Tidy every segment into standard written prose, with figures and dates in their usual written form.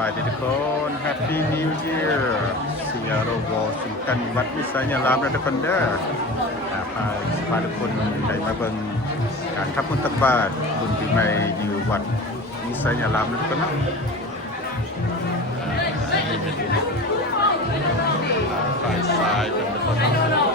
บายดีทุกคน Happy New Year ซีแอโรวอชิงตันวัดวิสัยรามและทุกคนเด้อพาทุกคนได้มาเบิ่งการทับมุนตักบาตรบุญปีใหม่อยู่วัดวิสัยรามและทุกคนเนาะฝ่ายซ้ายเป็นทุกคนเนาะ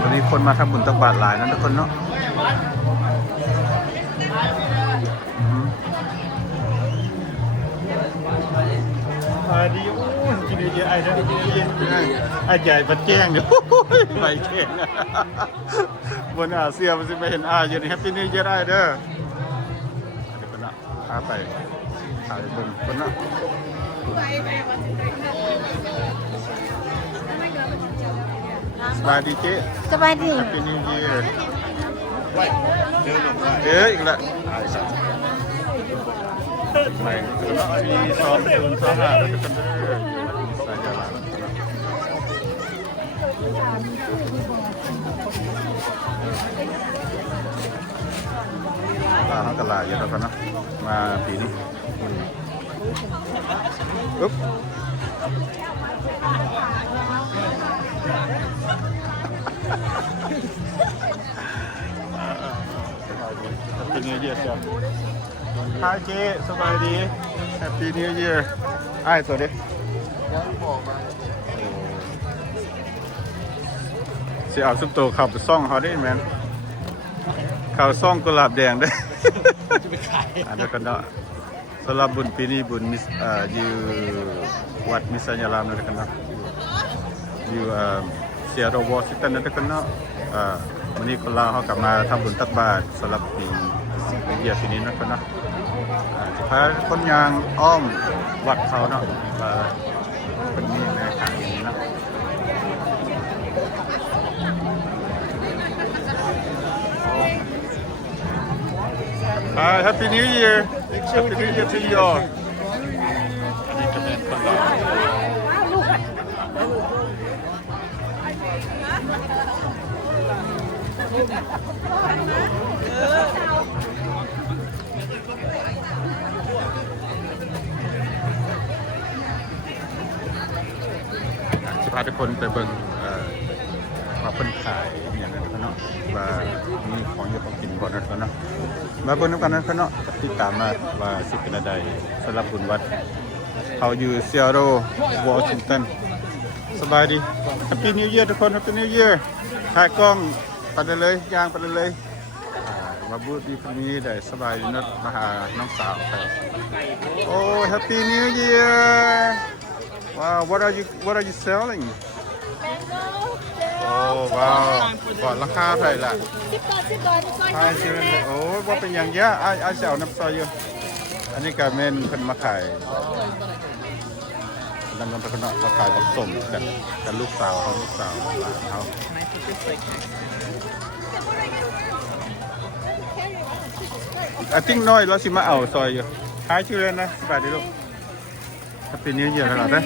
วันนี้คนมาทำบุญตักบาตรหลายนะทุกคนเนาะดีโอ้ยกินเยอะไอ้นะไอ้ใหญ่บัดแจ้งเนี่ยใบแจ้งบนอาเซียมันจะไม่เห็นอาเยอะนี่แฮปปี้นิวเยียร์ได้เด้อเดี๋ยวคนละพาไปถ่ายบนคนละสบายดีเจ๊สบายดี แฮปปี้นิวเยียร์อีกแล้วไม่มีซ้อมจูนซ้อมหาด้วยกันเลยสายยาลาเขาตลาดเยอะแล้วกันนะมาปีนี้ปุ๊บเป็นNew Year จ้ะHi เจ๊สบายดี Happy New Year ไอ้ตัวดิสิเอาซุปโตขับซ่องเขาได้แมนข่าวซ่องกุหลาบแดงได้อันนี้ก็เนาะสำหรับบุญปีนี้บุญอยู่วัดมิสัญญารามนั่นกันเนาะอยู่เซียโรวอชิงตันนั่นกันเนาะวันนี้คนลาวเขากลับมาทำบุญตักบาตรสำหรับปีเยียปีนี้นั่นกันเนาะจะพาคนยางอ้อมวัดเขาเนาะเป็นนี่ในทางนี้เนาะHappy New Year Happy New Year to you all อันนี้จะเป็นคนลาวจะพาทุกคนไปเบิ่งว่าเพิ่นขายอย่างนั้นเนาะว่ามีของอยู่ของกินบ่นั่นเนาะมาเบิ่งนำกันนั่นเนาะติดตามมาว่าสิเป็นอะไรสำหรับบุญวัดเขาอยู่เซียโรวอชิงตันสบายดี Happy New Year ทุกคน Happy New Year ถ่ายกล้องไปเลยย่างไปเลยมาบูธดีคนนี้ได้สบายดีนะมาหาน้องสาวไปโอ้ Happy New Year Wow what are you sellingโอ้ว้าวก่อนราคาเท่าไหร่ล่ะใช่ชื่อโอ้ว่าเป็นอย่างเยอะไอ้เจ้าน้ำซอยอยู่อันนี้ก็เมนเพิ่นมาขายดังนั้นเป็นคนมาขายผสมกันลูกสาวเขาลูกสาวหลานเขาI think น้อยเราสิมาเอาซอยอยู่ขายชื่อเลยนะสบายดีลูกถ้าเป็นนี้เยอะแล้วนะ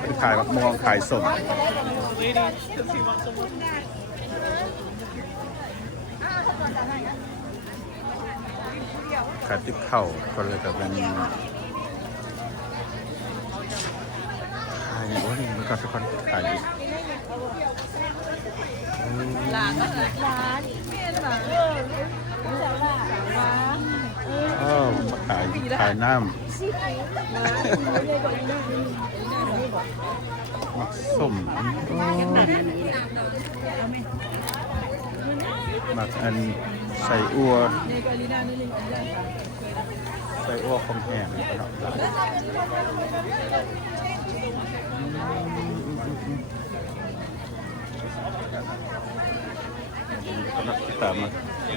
เป็นขายมะม่วงขายสมขายติ๊กเข่าก็เลยแบบเป็นขายโอ้ยมันก็ทุกคนขายร้านขายน้ำมักส้มมักอันใส่อัวของแห้งนะครับติดตามมา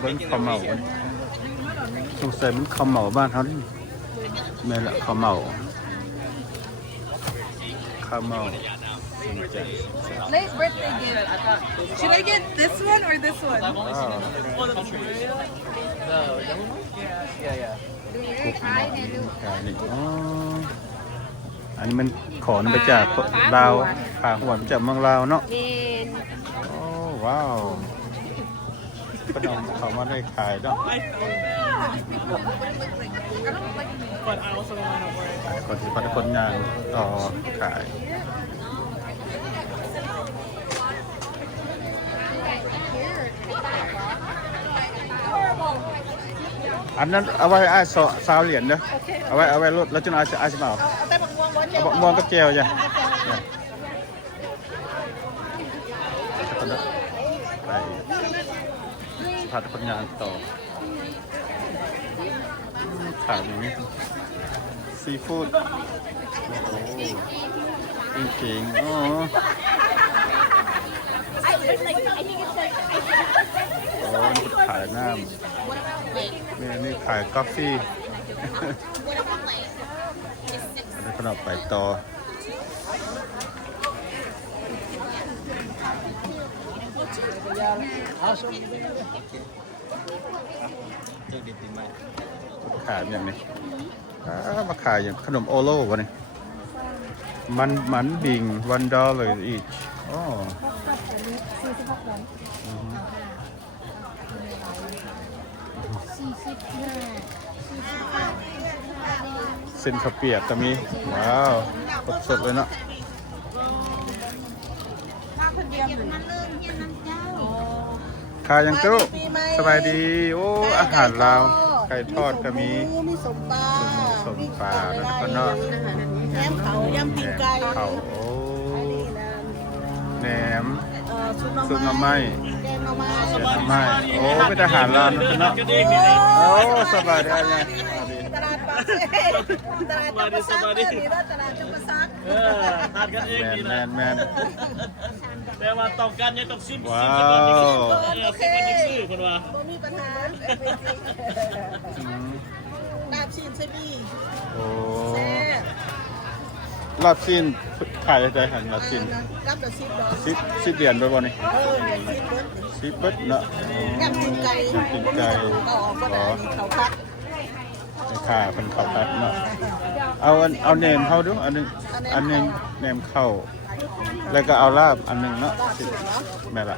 เบิ้งข้าวเหมาสงสัยมันข้าวเหมาบ้านเขาดิแม่ละข้าวเหมาNice birthday gift. Should I get this one or this one? Wow. กุ๊กขายนี่อ๋ออันนี้มันขอนำไปจากลาวผ่าหัวมาจากเมืองลาวเนาะโอ้ว้าวขนมเขามาได้ขายเนาะคนที่พัฒคนงานต่อขายอันนั้นเอาไว้ไอ้ซาวเหรียญเด้อเอาไว้รถแล้วจนอาจะมาเอาไปบักม่วงกับเจียวจ้ะไปพัฒคนงานต่อขายอย่างนี้ซีฟู้ดโอ้จริงๆอ๋อขายน้ำนี่ขายกาแฟอันนี้ขนมไปต่อขายอย่างนี้มาขายอย่างขนมโอโล่วะนี่มันบิง$1 each อ๋อเส้นข้าวเปียกก็มีว้าวสดเลยเนาะขายยังตู้สบายดีโอ้อาหารลาวไก่ทอดก็มีสมปลาแล้วก็เนาะแหนมเขายำปีกไก่เขาโอ้แหนมซุปหน่อไม้แกงหน่อไม้โอ้เป็นอาหารลาวนะเนาะโอ้สบายดีไงตลาดปากเซ่ตลาดจักรซักนี่ว่าตลาดจักรซักทานกันเองดีนะแมนแต่ว่าต้องการยังต้องซิมว้าวโอเคซื้อคนว่าบ่มีปัญหาลาบชิ้นใช่บี้โอ้ลาบชิ้นขายได้หันลาบชิ้นรับแต่10 เหรียญไปบ่นี่10 เบิดเนาะยำปีกไก่ก็ออกก็ได้เขาพักค่ะเป็นข้าวผัดเนาะเอาเนมเข้าดูอันนึงเนมเข้าแล้วก็เอาลาบอันนึงเนาะแม่ละ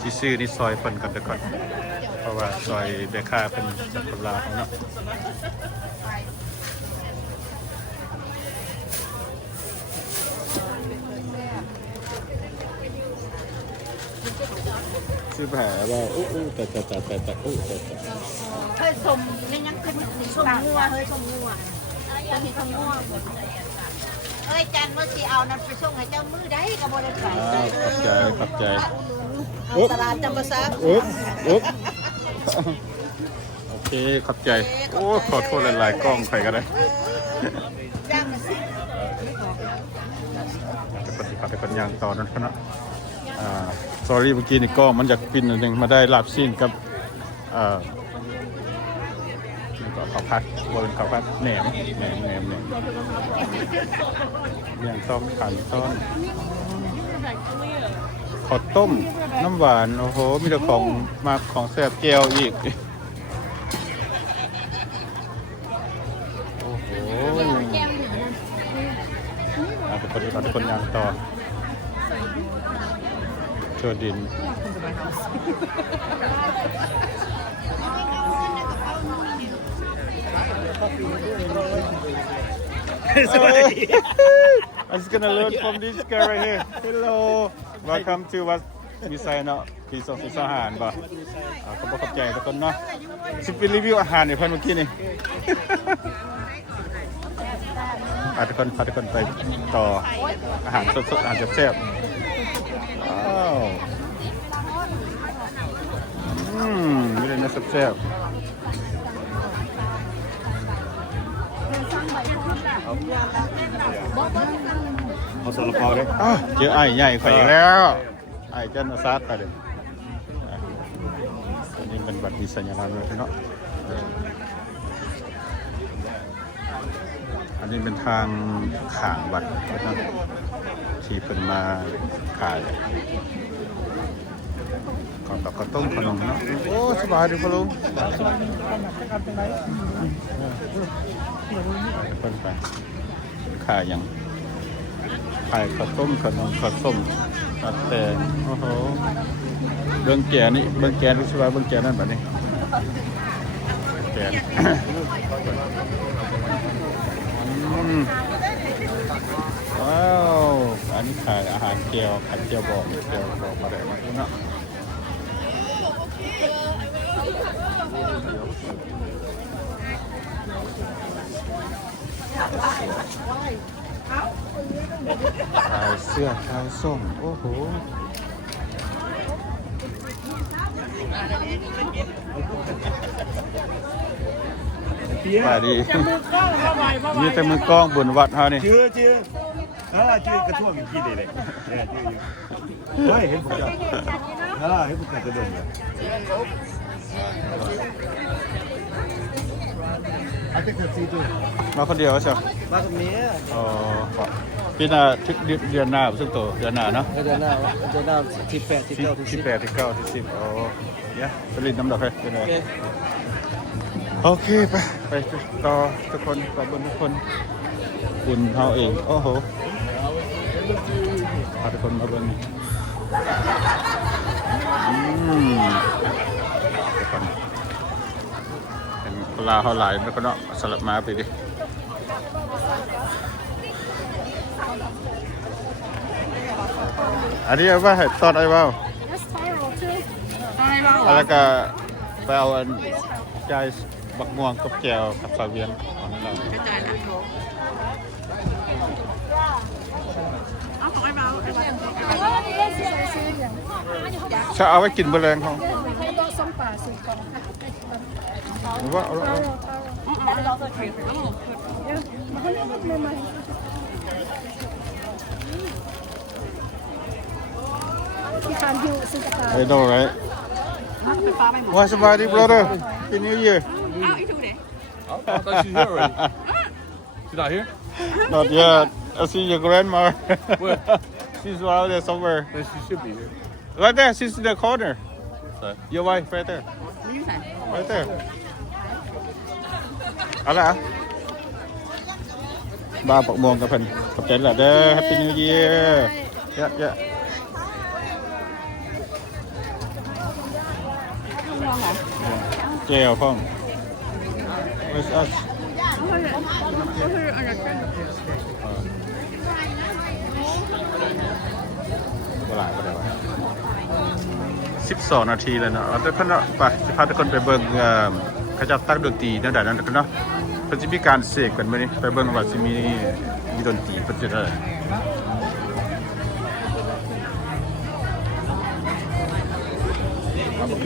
ที่ซื้อนี่ซอยเพิ่นกันแต่ก่อนเพราะว่าซอยเดค่าเป็นจักรลาเนาะซื้อแผลว่าแต่เฮ้ยสมไม่งั้นคือสมงัวเฮ้ยสมงัวจะมีสมงัวเฮ้ยจันว่าสิเอานั่นไปส่งให้เจ้ามือได้กับบริษัทขอบใจตลาดจำปาสักโอเคขอบใจโอ้ขอโทษหลายๆกล้องใครก็ได้ย่างมาสิจะปฏิบัติคนย่างต่อนั่นเนาะsorry เมื่อกี้นี่ก็มันอยากปินหนึ่งมาได้ลาบซีนกับข้าวผัดบนข้าวผัดแหนมอย่างต้มขันต้นข้าวต้มน้ำหวานโอ้โหมีแต่ของมาของแซ่บแก้วอีกโอ้โหจะปฏิบัติคนย่างต่อโชว์ดินI'm just gonna learn from this guy right here. Hello, welcome to what we say เนาะที่ส่งสิอาหารป่ะขอบใจทุกคนเนาะสิเป็นรีวิวอาหารในเพิ่นเมื่อกี้นี่ทุกคนไปต่ออาหารสดๆอาหารแซ่บไม่ได้น่าแซ่บเอาซาลาเปาเลยเจอไอ้ใหญ่ไฟแล้วไอ้เจ้าหน้าซัดไปเลยอันนี้เป็นบัตรดีสัญลักษณ์เลยเนาะอันนี้เป็นทางขางบัตรนะที่เป็นมาขาย ขอกับข้าวต้มขนมเนาะโอ้สบายดีพ่อลุงไปเพิ่นไปขายอย่างขายข้าวต้มขนมข้าวส้มข้าวแตงโอ้โหเบื้องแก่นี่เบื้องแก่รู้สึกว่าเบื้องแก่นั่นแบบนี้แก่ ว้าวอันนี้ขายอาหารเจียวไข่เจียวบอกมาได้มาดูเนาะขายเสื้อขายส้มโอ้โหไปดีมีแต่มือกล้องบนวัดเฮานี่ chưa chưa cái thuốc mình kia để này chưa ơi hết phục hết phục cả cái đường rồi anh thích thật gì tôi มาคนเดียวใช่ไหม ba con mía อ๋อปีหน้าเดือนหน้าซึ่งโตเดือนหน้าเนาะ เดือนหน้าที่8ที่9ที่ ที่8ที่9ที่10อ๋อเนี่ยผลิตน้ำดอกให้เป็นไงโอเคไปต่อทุกคนขอบคุณทุกคนอุ่นเฮาเองโอ้โหพาทุกคนมาเบิ่งทุกคนเป็นปลาเฮาหลายแล้วก็เนาะสลับมาไปดิอันนี้ว่าให้ตอนไอ้เบ้าแล้วก็ไปเอาอันใจบักม่วงกับแก้วกับสาเวียนของเราจะเอาไว้กินบะแรงเขาหรือว่าเอาไอ้ดอกไรว่าสบายดี brother Happy New Year I thought she's here already. She's not here? Not yet I see your grandma Where? She's out there somewhere Then she should be here. Right there she's in the corner Sorry. Your wife right there Right there เอาละบ้าปักม่วงกับเพิ่นขอบใจละเด้อ Happy New Year เยอะเจลพ่อง Where's us เวลาก็ได้ว่า12 นาทีแล้วเนาะเอาแต่คนเนาะไปจะพาทุกคนไปเบิ่งเขาจะตั้งดนตรีนั่นใดนั้นเนาะเพิ่นสิมีการเสกกันมื้อนี้ไปเบิ่งว่าสิมีดนตรีเพิ่นสิได้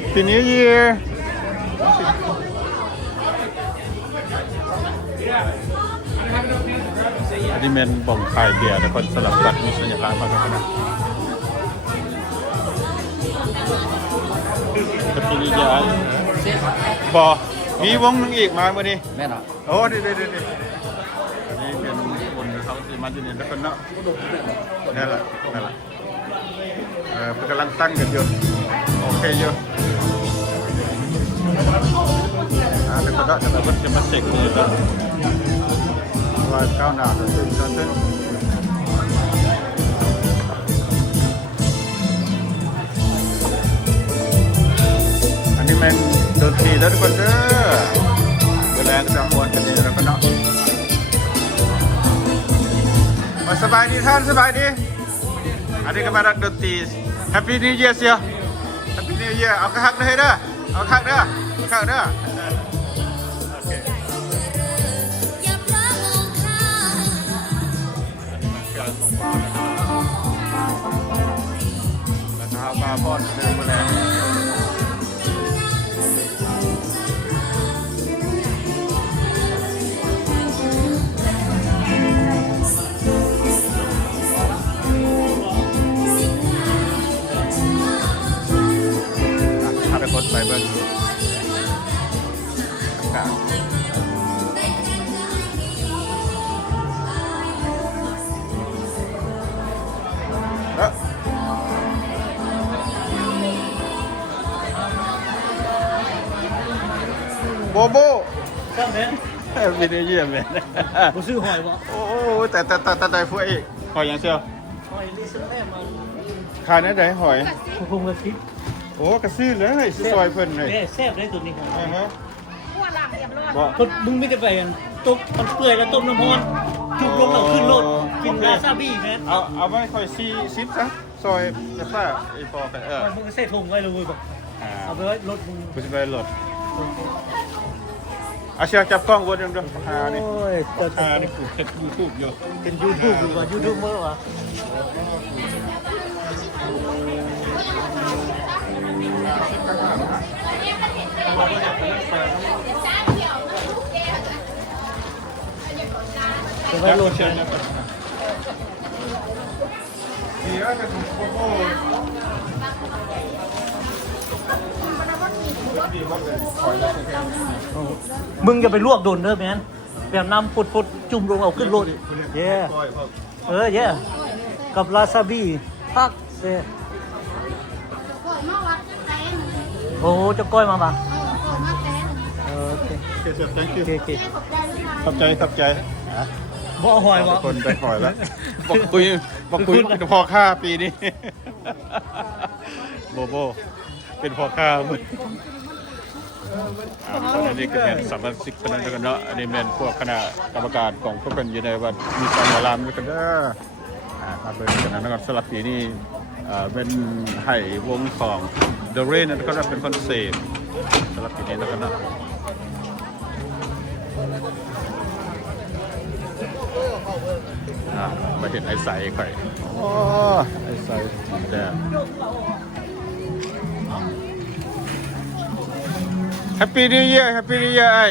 Happy New Year อันนี้เป็นบ่งขายเบียร์แต่คนสลับสัตว์มีสัญลักษณ์มากันนะจะปีนี้ย้ายบ่มีวงนึงอีกมาเมื่อนี้ mẹ nào โอ้ดีอันนี้เป็นคนเขาสิมาที่นี่แล้วคนเนาะนั่นแหละเพิ่งกำลังตั้งกันอยู่โอเคอยู่แต่คนเนาะแต่ว่าจะมาเช็คมือแล้วว่าก้าวหน้าซึ่งอันนี้เป็นดนตรีแล้วทุกคนเด้อเวลาก็จะมวนกันนี่แล้วก็เนาะสบายดีท่านสบายดีอันนี้ก็มาดักดนตรี Happy New Year เสีย Happy New Year เอาคักเด้อเด้อเอาคักเด้อแล้วมาพอดเดินมาแล้วถ้าไปกดไปเบิ้ล โบ ก็แม่น วินเยี่ยมเลย บ่ซื้อหอยบ่ โอ้แต่ได้พวกอีกหอยอย่างเชียว หอยลิซันแม่มัน ขายไหนหอย คงกระซิบ โอ้กระซื้อเลยซอยเพิ่นเลย แซ่บได้ตัวนี้ครับ ขั้วหลังเรียบร้อย บ่ คนมึงไม่ได้ไปกันต้มมันเปื่อยแล้วต้มน้ำร้อนจุบลงแล้วขึ้นรถกินวาซาบิแม่น เอาไว้ค่อย10ซะซอยกระซ่าอีพอกันมึงก็ใส่ถุงไว้เลยบอกเอาไปไว้รถมึง กูจะไปรถอาเชียจับกล้องวนเดิมหานี่ โอ้ย หานี่กูเห็นยูทูบอยู่ เป็นยูทูบหรือว่ายูทูบเมอร์วะจะไปรถ เชียนะดีแล้วจะถูกโบ้มึงอย่าไปลวกโดนเด้อแมนแบบน้ำปุดจุ่มลงเอาขึ้นรถเย้เย้กับลาซาบิพักเซ่โอ้จะก้อยมาปะโอเค thank you โอเค ขอบใจ บ่หอยบ่ คนได้หอยแล้วบอกคุยพอค่าปีนี้โบเป็นพอค่ามืออันนี้ก็เป็นสมาชิกคณะกันเนาะอันนี้เป็นพวกคณะกรรมการของพวกกันอยู่ในวันมีสัญญาลามด้วยกันเด้อมาเป็นกันนะครับสำหรับปีนี้เป็นไห่วงของ The Rain นั่นก็เป็นคอนเสิร์ตสำหรับปีนี้นะครับเนาะมาเห็นไอ้ใสไข่โอ้ไอ้ใสแดง Happy New Year Happy New Year ไอ้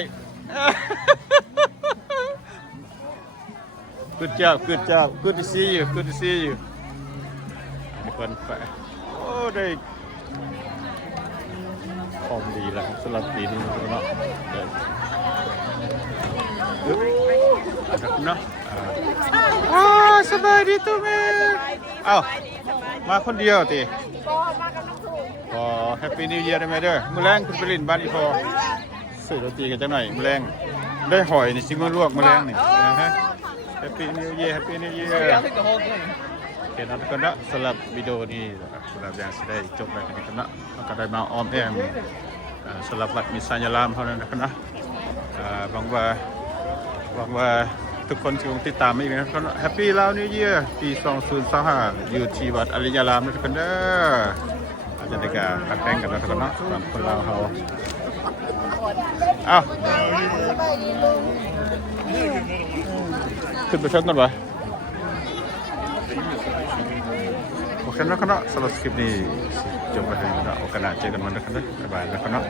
Good job Good to see youมีคนไปโอ้ได้ของดีแล้วสำหรับปีนี้เนาะเนาะสบายดีตัวแม่เอ้ามาคนเดียวติอ๋อแฮปปี้นิวเยียร์ได้ไหมเด้อมื้อแรงคุณไปลินบ้านอีพอซื้อโรตีกันจังหน่อยมื้อแรงได้หอยนี่สิมื้อลวกมื้อแรงนี่นะฮะแฮปปี้นิวเยียร์เห็นอันกันละสำหรับวิดีโอนี้สำหรับอย่างสิได้จบไปกันนะแล้วก็ได้มาออมแอมสำหรับวัดมิสัญญารามเท่านั้นนะหวังว่าทุกคนที่ติดตามอีกนะครับแฮปปี้ลาวนิวเยียร์ปี2025อยู่ที่วัดอริยารามนะทุกคนเด้ออาจจะได้การพักแต่งกันนะทุกคนเนาะบางคนลาวเขาอ้าวขึ้นไปเชิญกันไปโอเคนะครับเนาะสำหรับคลิปนี้จบไปแล้วนะโอกาสหน้าเจอกันใหม่นะครับบ๊ายบายนะครับเนาะ